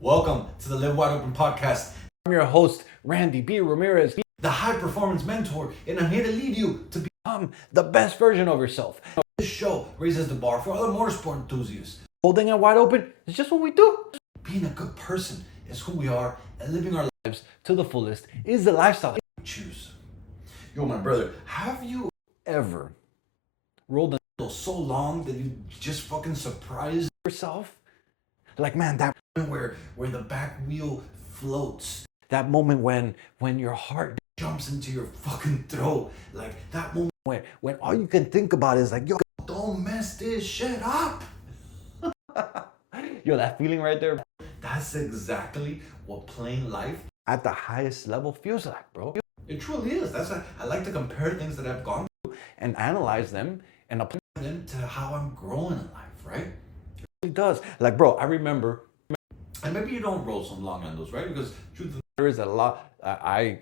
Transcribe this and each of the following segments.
Welcome to the Live Wide Open podcast. I'm your host, Randy B. Ramirez, The high performance mentor, and I'm here to lead you to become the best version of yourself. This show raises the bar for other motorsport enthusiasts. Holding it wide open is just what we do. Being a good person is who we are, and living our Lives to the fullest is the lifestyle we choose. Yo, my brother, have you ever rolled so long that you just fucking surprised yourself? Like, man, that where the back wheel floats, that moment when your heart jumps into your fucking throat, like that moment when all you can think about is like, yo, don't mess this shit up. Yo, that feeling right there. That's exactly what playing life At the highest level feels like, bro. It truly is. That's why I like to compare things that I've gone through And analyze them and apply them to how I'm growing in life, right? it does. Like, bro, I remember. And maybe you don't roll some long endos, right? Because truth is, There is a lot. I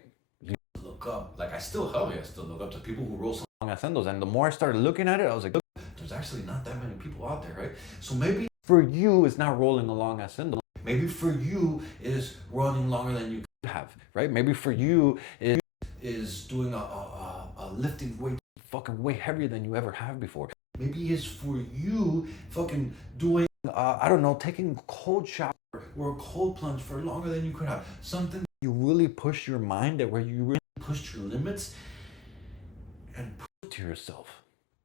look up, like I still look up to people who roll some. long ascendos, and the more I started looking at it, I was like, look, There's actually not that many people out there, right? So maybe for you, it's not rolling along ascendo. maybe for you is running longer than you Have, right? Maybe for you is doing a lifting weight fucking way heavier than you ever have before. maybe is for you fucking doing I don't know, taking a cold shower. or a cold plunge for longer than you could have. Something You really push your mind that where you really pushed your limits and prove to yourself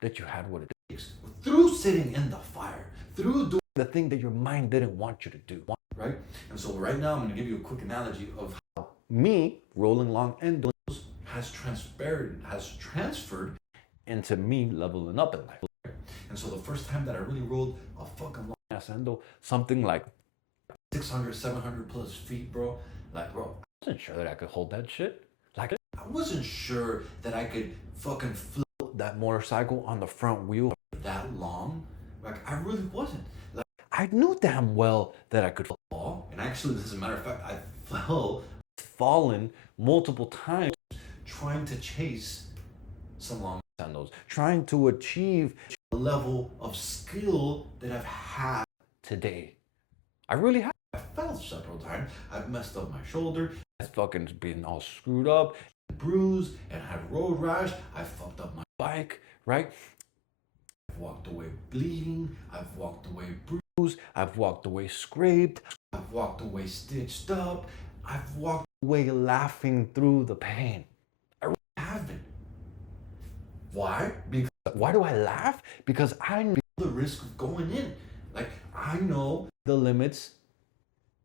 that you had what it takes through sitting in the fire, through doing the thing that your mind didn't want you to do. right. And so right now I'm going to give you a quick analogy of how Me rolling long and has transferred into me leveling up in life. And so the first time that I really rolled a fucking long Ascendo, something like 600, 700 plus feet, bro. Like, bro, I wasn't sure that I could hold that shit. Like I wasn't sure that I could fucking flip that motorcycle on the front wheel. that long. Like, I really wasn't. Like, I knew damn well that I could fall. And actually, as a matter of fact, I fell fallen multiple times trying to chase some long ascendos, trying to achieve level of skill that I've had. today. I really have. I fell several times. I've messed up my shoulder, It's fucking been all screwed up. bruised, and had road rash. I fucked up my Bike, right? I've walked away bleeding. I've walked away Bruised. I've walked away scraped. I've walked away stitched up. I've walked Away laughing through the pain. haven't. Why? Because Why do I laugh? Because I know the risk of going in. Like, I know the limits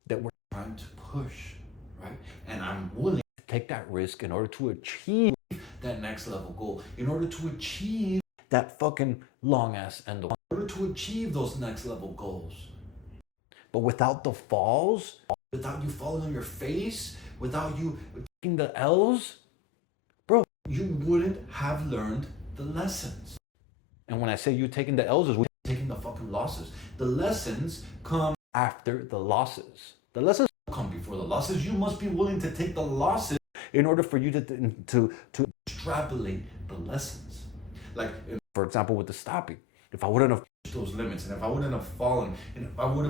that we're trying to push, right? And I'm willing to take that risk in order to achieve that next level goal. In order to achieve that fucking long ass endo. in order to achieve those next level goals. But without the falls, Without you falling on your face, without you taking the L's, you wouldn't have learned the lessons. and when I say you taking the L's, is Taking the fucking losses. The lessons come after the losses. The lessons come before the losses. You must be willing to take the losses in order for you to extrapolate the lessons. Like, for example, with the stopping. If I wouldn't have those limits, and if I wouldn't have fallen, and if I would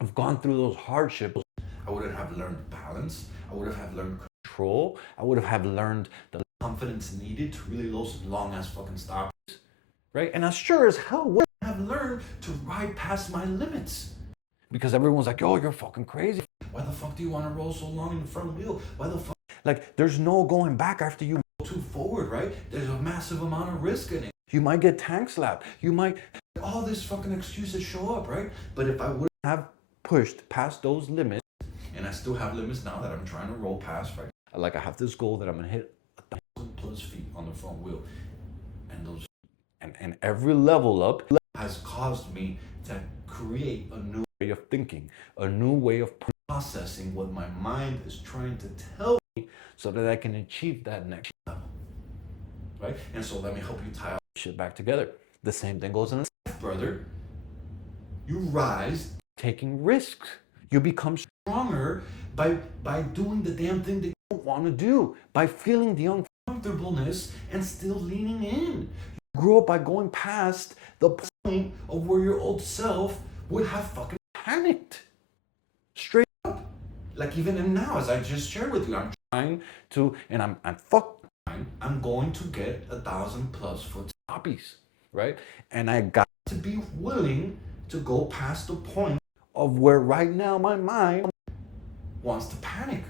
have gone through those hardships, I wouldn't have learned balance. I would have learned control, I would have learned the confidence needed to really load some long ass fucking stop. right, and I sure as hell would I have learned to ride past my limits. because everyone's like, "Yo, you're fucking crazy." Why the fuck do you want to roll so long in the front wheel? Why the fuck Like, there's no going back after you. go too forward, right? There's a massive amount of risk in it. You might get tank slapped. You might All these fucking excuses show up, right? But if I would have pushed past those limits. and I still have limits now that I'm trying to roll past, right? Like, I have this goal that I'm gonna hit 1,000+ feet on the front wheel. And those and every level up has caused me to create a new way of thinking, a new way of processing what my mind is trying to tell me, so that I can achieve that next level, right? And so let me help you tie all shit back together. The same thing goes in this, brother. You rise, taking risks. You become stronger by doing the damn thing that you don't want to do, by feeling the uncomfortableness and still leaning in. You grew up by going past the Point of where your old self would have fucking panicked. Straight Like even now, as I just shared with you, I'm trying to, and I'm going to get 1,000+ foot copies, right? And I got to be willing to go past the point of where right now my mind wants to panic.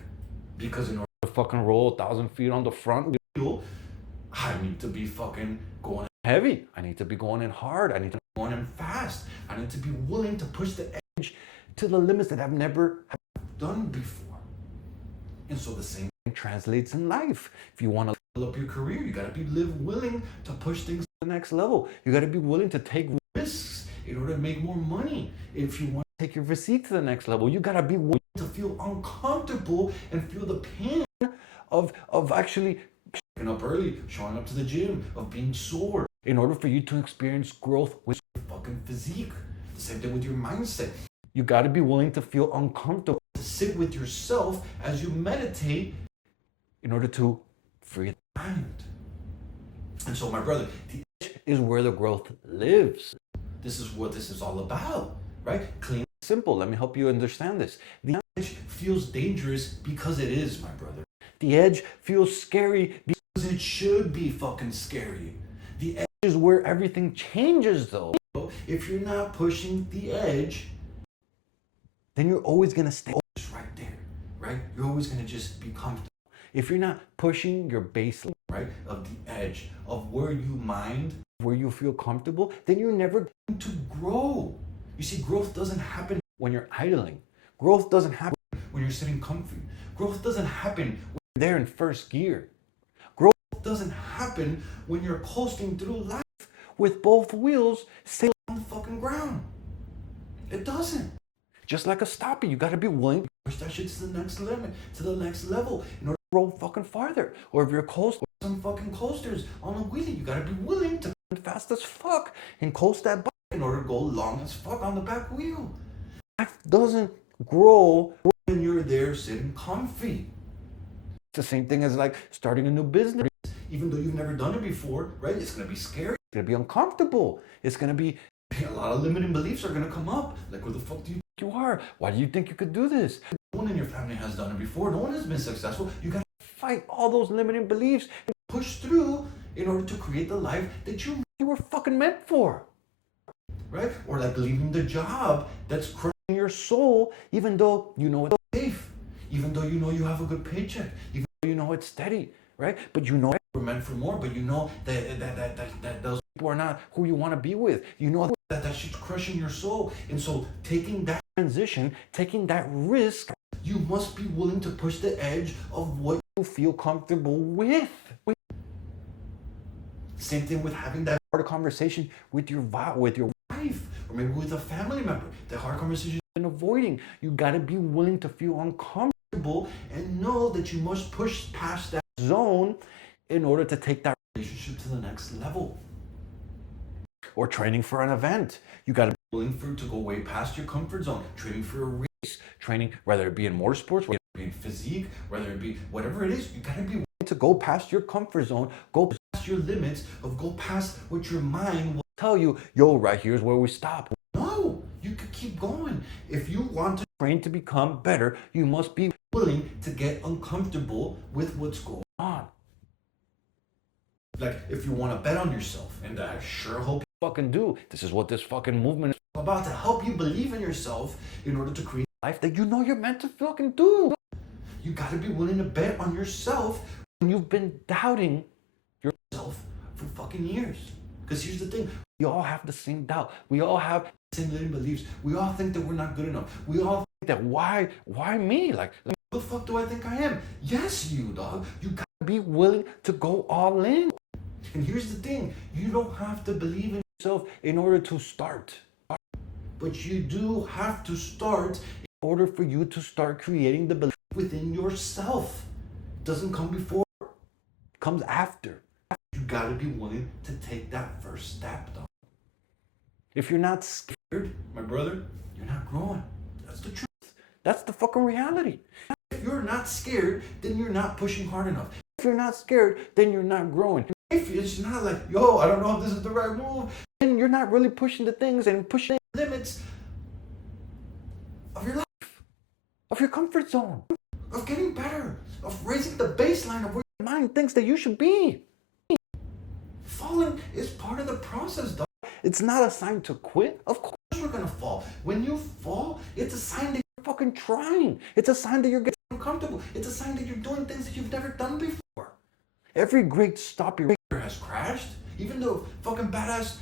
Because in order to fucking roll 1,000 feet on the front wheel, I need to be fucking going heavy. I need to be going in hard. I need to be going in fast. I need to be willing to push the edge to the limits that I've never done before. And so the same thing translates in life. If you want to level up your career, you gotta be willing to push things to the next level. You got to be willing to take risks in order to make more money. If you want to take your physique to the next level, you got to be willing to feel uncomfortable and feel the pain of actually waking up early, showing up to the gym, of being sore. In order for you to experience growth with your fucking physique. The same thing with your mindset. You got to be willing to feel uncomfortable. To sit with yourself as you meditate in order to free the mind. And so, my brother, the edge is where the growth lives. This is what this is all about, right? Clean. Simple. Let me help you understand this. The edge feels dangerous because it is, my brother. The edge feels scary because it should be fucking scary. The edge is where everything changes, though. If you're not pushing the edge, then you're always going to stay right there, right? You're always going to just be comfortable. If you're not pushing your baseline, right, of the edge of where you mind, where you feel comfortable, then you're never going to grow. You see, growth doesn't happen when you're idling. Growth doesn't happen when you're sitting comfy. Growth doesn't happen when you're there in first gear. Growth doesn't happen when you're coasting through life with both wheels sailing on the fucking ground. It doesn't. Just like a stopper, you got to be willing to push that shit to the next limit, to the next level, in order to roll fucking farther. Or if you're coasting some fucking coasters on a wheelie, you got to be willing to fast as fuck and coast that bike in order to go long as fuck on the back wheel. Life doesn't grow when you're there sitting comfy. It's the same thing as like starting a new business. Even though you've never done it before, right? It's going to be scary. It's going to be uncomfortable. It's going to be a lot of limiting beliefs are going to come up. Like, where the fuck do you are? Why do you think you could do this? No one in your family has done it before. No one has been successful. You got to fight all those limiting beliefs and push through in order to create the life that you were fucking meant for. Right? Or like leaving the job that's crushing your soul, even though you know it's safe, even though you know you have a good paycheck, even though you know it's steady, right? But you know we're meant for more, but you know that those people are not who you want to be with. You know that shit's crushing your soul. And so taking that transition, taking that risk, you must be willing to push the edge of what you feel comfortable with. Same thing with having that hard conversation with your wife, or maybe with a family member. The hard conversation and avoiding. You got to be willing to feel uncomfortable and know that you must push past that zone in order to take that relationship to the next level. Or training for an event. You got to be willing to go way past your comfort zone. Training for a race. Training, whether it be in motorsports, whether it be in physique, whether it be whatever it is, you got to be willing to go past your comfort zone, go past your limits, go past what your mind will tell you, yo, right here's where we stop. No, you could keep going. If you want to train to become better, you must be willing to get uncomfortable with what's going on. Like, if you want to bet on yourself, and I sure hope you fucking do. This is what this fucking movement is about, to help you believe in yourself in order to create a life that you know you're meant to fucking do. You got to be willing to bet on yourself when you've been doubting yourself for fucking years. Because here's the thing, we all have the same doubt. We all have the same limiting beliefs. We all think that we're not good enough. We all think that why me? Like, who the fuck do I think I am? Yes, you, dog. You got to be willing to go all in. And here's the thing, you don't have to believe in yourself in order to start. But you do have to start in order for you to start creating the belief within yourself. It doesn't come before. It comes after. You got to be willing to take that first step, though. If you're not scared, my brother, you're not growing. That's the truth. That's the fucking reality. If you're not scared, then you're not pushing hard enough. If you're not scared, then you're not growing. If it's not like, yo, I don't know if this is the right move, then you're not really pushing the things and pushing the limits of your life. of your comfort zone, of getting better, of raising the baseline of where your mind thinks that you should be. falling is part of the process, dog. It's not a sign to quit. Of course We're gonna fall. When you fall, it's a sign that you're fucking trying. It's a sign that you're getting you're uncomfortable. It's a sign that you're doing things that you've never done before. every great stop your Has crashed, even though fucking badass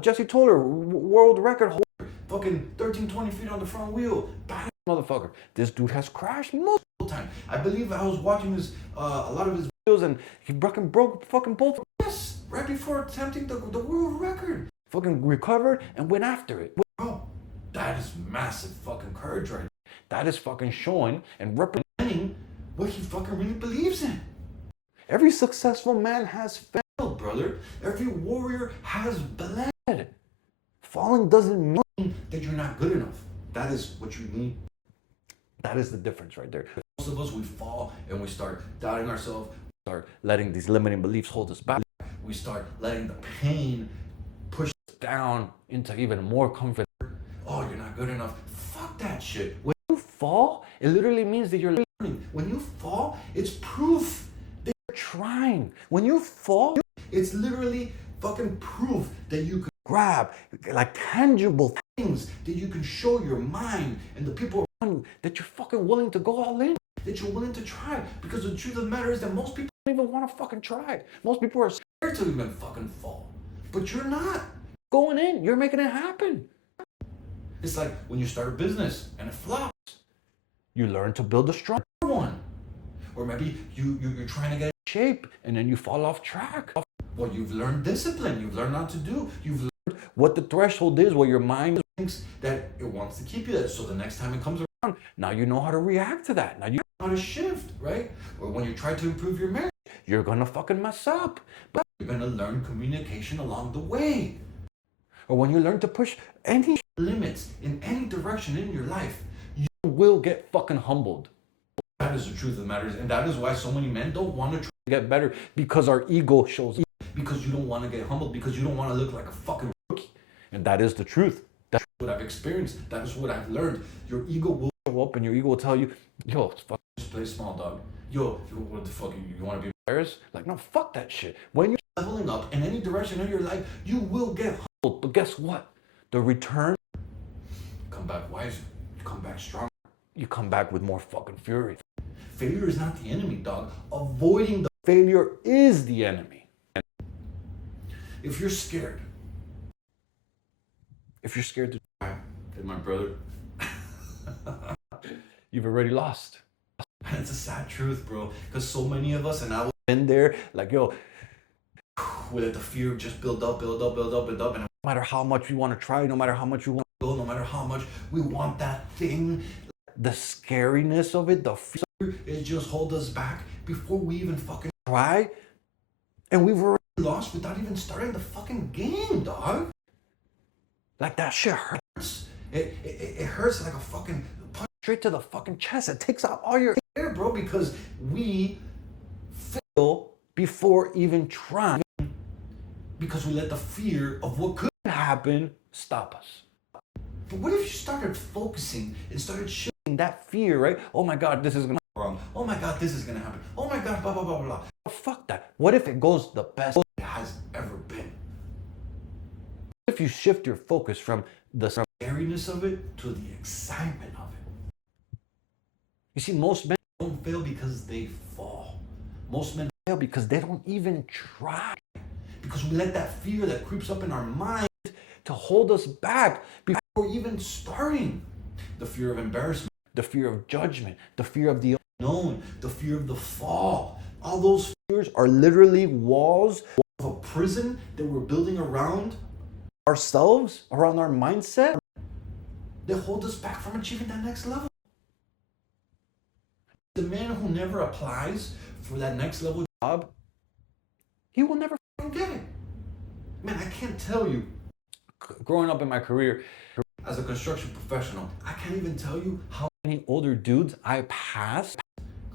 Jesse Toller, world record holder, fucking 13, 20 feet on the front wheel, badass motherfucker. This dude has crashed multiple time. I believe I was watching his a lot of his videos and he broke fucking both. yes, right before attempting the world record. Fucking recovered and went after it. Bro, that is massive fucking courage right there. That is fucking showing and representing What he fucking really believes in. every successful man has failed. Brother, every warrior has bled. Falling doesn't mean That you're not good enough. That is what you need. that is the difference right there. Most of us, we fall and we start doubting ourselves. Start letting these limiting beliefs hold us back. We start letting the pain push Us down into even more comfort. oh, you're not good enough. Fuck that shit. When you fall, it literally means that you're When you fall, it's proof. trying. When you fall, It's literally fucking proof that you can grab like tangible things, that you can show your mind and the people around you that you're fucking willing to go all in. that you're willing to try. Because the truth of the matter is that most people Don't even want to fucking try. Most people are scared to even fucking fall. But you're not. going in. You're making it happen. It's like when you start a business and it flops. You learn to build a strong One. Or maybe you're trying to get shape and then you fall off track. well, you've learned discipline. You've learned not to do. You've learned What the threshold is, where your mind things that it wants to keep you there. So the next time it comes around, now you know how to react to that. Now you how to shift, right? Or when you try to improve your marriage, you're gonna fucking mess up. But you're gonna learn communication along the way. or when you learn to push any Limits in any direction in your life. you will get fucking humbled. That is the truth of the matter. And that is why so many men don't want to try Get better because our ego shows up. because you don't want to get humbled, because you don't want to look like a fucking rookie. And that is the truth. That's What I've experienced, that is what I've learned. Your ego will show up and your ego will tell you, yo, it's fucking just play small, dog. Yo, what the fuck, you want to be embarrassed. Like, no, fuck that shit. When you're leveling up in any direction in your life, you will get humbled, but guess what? The return, come back wiser, come back stronger. you come back with more fucking fury. Failure is not the enemy, dog. Avoiding the Failure is the enemy. if you're scared, If you're scared to and my brother, you've already lost. and it's a sad truth, bro, because so many of us, and I was In there, like, yo, we let the fear just build up, build up, build up, build up, and no matter how much you want to try, no matter how much you want, go, no matter how much we want that thing, the scariness of it, the fear, it just holds us back before we even fucking try, and we've already lost without even starting the fucking game, dog. like that shit hurts It hurts like a fucking punch straight to the fucking chest. It takes out all your there, bro, because we fail before even trying. because we let the fear of what could. Happen stop us. But what if you started focusing and started shifting That fear, right? Oh my God, this is gonna wrong? Oh my God, this is gonna happen. Oh my God, blah blah blah blah blah. fuck that. What if it goes the best? It has ever been. If you shift your focus from the Scariness of it to the excitement of it. you see, most men Don't fail because they fall. Most men fail because they don't even try because we let that fear that creeps up in our mind to hold us back. before even starting. The fear of embarrassment, The fear of judgment, the fear of the unknown, the fear of the fall. All those fears are literally walls of a prison that we're building around ourselves, around our mindset. that hold us back from achieving that next level. The man who never applies for that next level Job, he will never. get it. Man, I can't tell you. Growing up in my career, As a construction professional, I can't even tell you how many older dudes I passed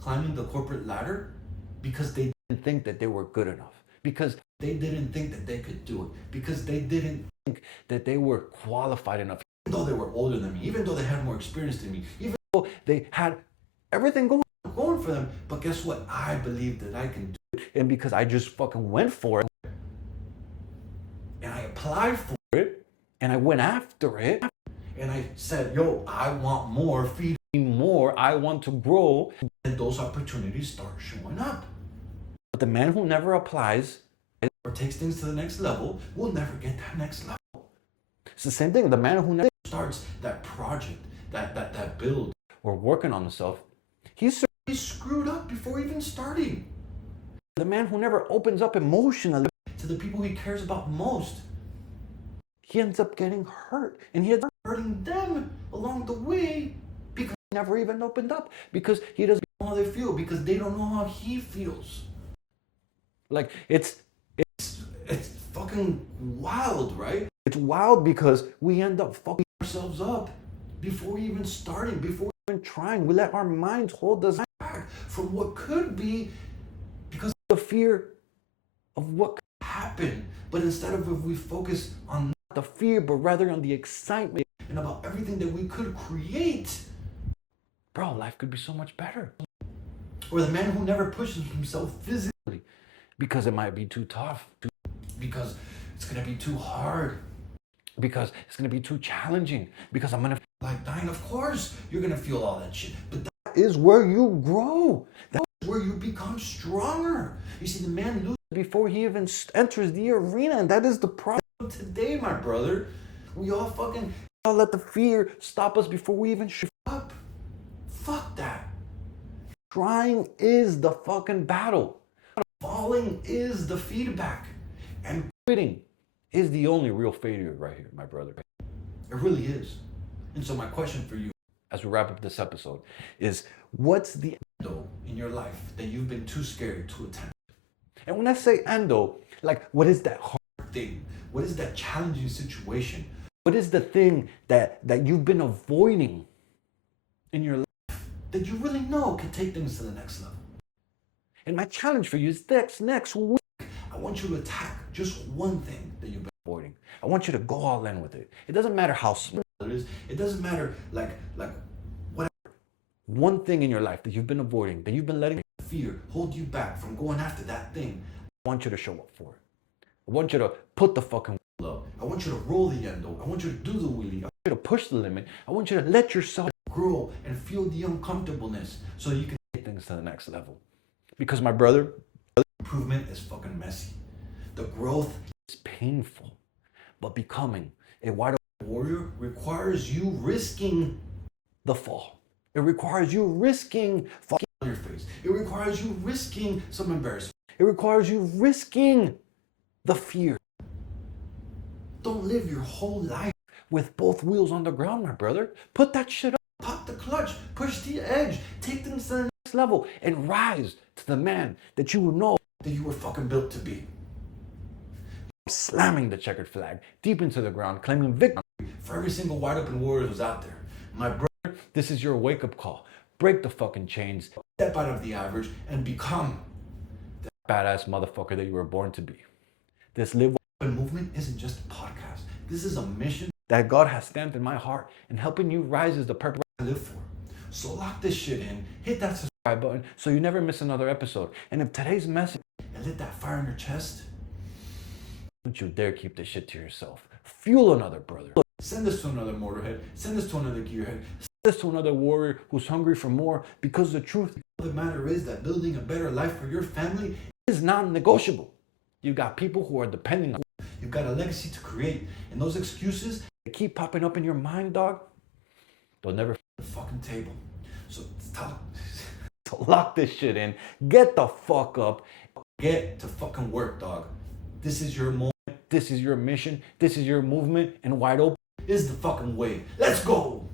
climbing the corporate ladder because they didn't think that they were good enough, because didn't think that they could do it, because they didn't, that they were qualified enough, even though they were older than me, even though they had more experience than me, even though They had everything going for them. But guess what? I believe that I can do it. and because I just fucking went for it And I applied for it and I went after it and I said, yo, I want more, feed me more, I want to grow. And those opportunities start showing up. But the man who never applies or takes things to the next level will never get that next level. It's the same thing. The man who never starts that project, that build, or working on himself, he's screwed up before even starting. The man who never opens up emotionally to the people he cares about most, he ends up getting hurt, and he ends up hurting them along the way because he never even opened up, because he doesn't know how they feel, because they don't know how he feels. Like it's fucking wild, right? It's wild because we end up fucking ourselves up before even starting, before even trying. We let our minds hold us back from what could be because of the fear of what could happen. But instead of if we focus on not the fear, but rather on the excitement and about everything that we could create, bro, life could be so much better. Or the man who never pushes himself physically because it might be too tough, because it's gonna be too hard, because it's gonna be too challenging, because I'm gonna like dying. Of course you're gonna feel all that shit, but that is where you grow. That's where you become stronger. You see, the man loses before he even enters the arena, and that is the problem today, my brother. We all fucking let the fear stop us before we even shift up. Fuck that. Trying is the fucking battle. Falling is the feedback. And quitting is the only real failure right here, my brother. It really is. And so my question for you, as we wrap up this episode, is what's the endo in your life that you've been too scared to attempt? And when I say endo, like, what is that hard thing? What is that challenging situation? What is the thing that you've been avoiding in your life that you really know can take things to the next level? And my challenge for you is next week, I want you to attack just one thing that you've been avoiding. I want you to go all in with it. It doesn't matter how small it is. It doesn't matter like whatever. One thing in your life that you've been avoiding, that you've been letting fear hold you back from going after that thing. I want you to show up for it. I want you to put the fucking love. I want you to roll the endo. I want you to do the wheelie. I want you to push the limit. I want you to let yourself grow and feel the uncomfortableness so you can take things to the next level. Because my brother, improvement is fucking messy. The growth is painful, but becoming a wide open warrior requires you risking the fall. It requires you risking falling on your face. It requires you risking some embarrassment. It requires you risking the fear. Don't live your whole life with both wheels on the ground, my brother. Put that shit up. Pop the clutch. Push the edge. Take things to the next level and rise to the man that you know that you were fucking built to be. Slamming the checkered flag deep into the ground, claiming victory for every single wide open warrior who's out there. My brother, this is your wake-up call. Break the fucking chains. Step out of the average and become the badass motherfucker that you were born to be. This live movement isn't just a podcast. This is a mission that God has stamped in my heart, and helping you rise is the purpose I live for. So lock this shit in. Hit that subscribe button so you never miss another episode. And if today's message and lit that fire in your chest, don't you dare keep this shit to yourself. Fuel another brother. Send this to another motorhead. Send this to another gearhead. Send this to another warrior who's hungry for more, because the truth of the matter is that building a better life for your family is non-negotiable. You've got people who are depending on you. You've got a legacy to create. And those excuses that keep popping up in your mind, dog, they'll never the fucking table. So stop. So lock this shit in. Get the fuck up. Get to fucking work, dog. This is your moment. This is your mission. This is your movement. And wide open is the fucking way. Let's go.